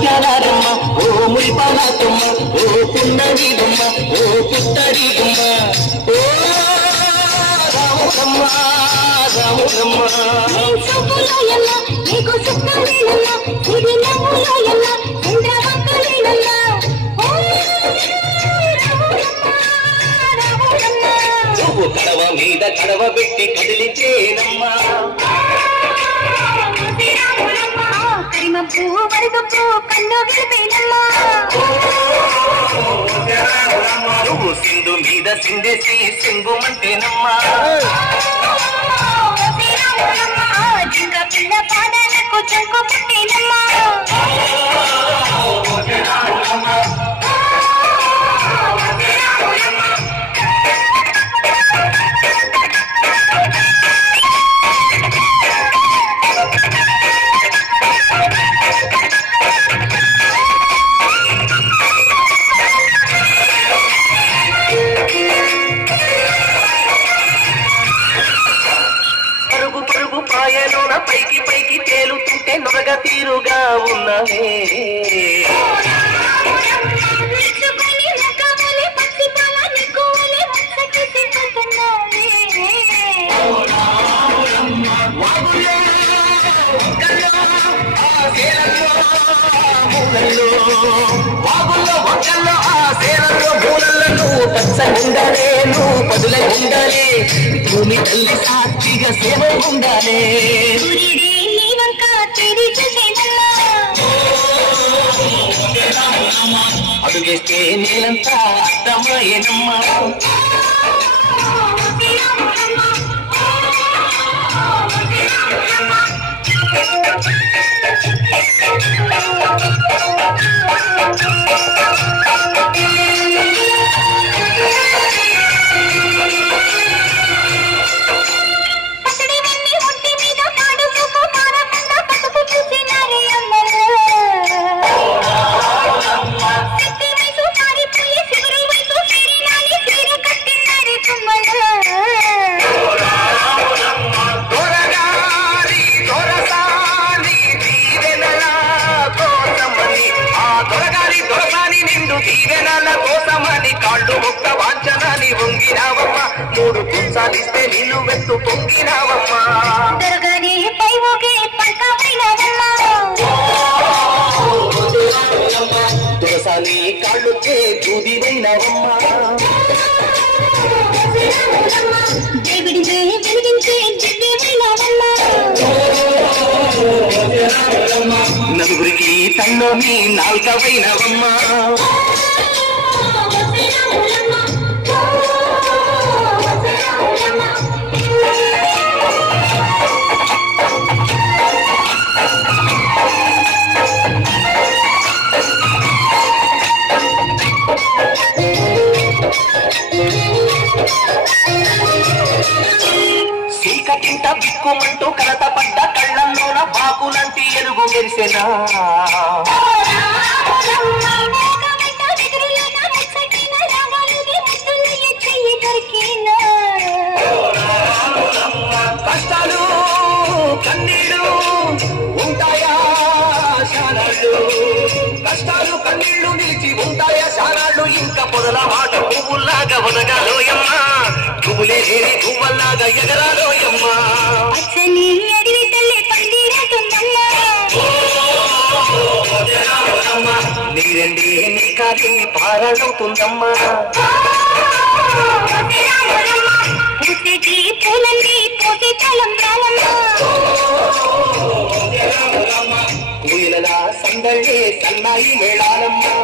ముత్యాలమ్మ ఓ మురిపాలమ్మ ఓ పున్నడిగమ్మ ఓ పుట్టడిగమ్మ ఓ రాములమ్మ రాములమ్మ సుబ్బులోయమ్మ నీకు సుక్కలేనమ్మ ఇది నవ్వులోయమ్మ చంద్రవంతులేనమ్మ ఓ రాములమ్మ నువ్వు కడవ మీద కడవ పెట్టి కదిలితేనమ్మా కరిమప్పు వరదప్పు కన్ను విలిపేనమ్మ నువ్వు సింధు మీద సింధేసి సింగుమంటేనమ్మా జింక పిల్ల పాదాలకు చంకు పుట్టేనమ్మ పైకి పైకి తేలుతుంటే నొరగ తీరుగా ఉన్నవే వాగుల్లో వంకల్లో ఆ సేనల్లో మూలల్లో నువ్వు పచ్చగుండాలే నువ్వు పదులై ఉండాలి భూమి తల్లి సాక్షిగా సేవ ఉండాలి అడుగేస్తే నేనంతా అర్థమయ్యేనమ్మా మూడు పుంసాలిస్తే నీళ్ళు వెత్తు పొంగినావమ్మా తులసాని కాళ్ళొచ్చే దూదివైనవమ్మా నలుగురికి తన్నోని నాల్కవైనవమ్మా చీకటింట బిక్కుమంటూ కలత పడ్డ కళ్ళల్లోన బాకులంటి ఎలుగు మెరిసెనా కష్టాలు కన్నీళ్ళు ఉంటాయా శానాళ్ళు కష్టాలు కన్నీళ్లు నిలిచి ఉంటాయా శానాళ్ళు ఇంకా పొదల మాట పువ్వుల్లాగా వదగాలోయమ్మా పువ్వులే లేని పువ్వల్లాగా ఎగరాలోయమ్మా నీరండి నీ కాలి పారాడవుతుందమ్మా పూలలా సందళ్ళే సన్నాయి మేళాలమ్మా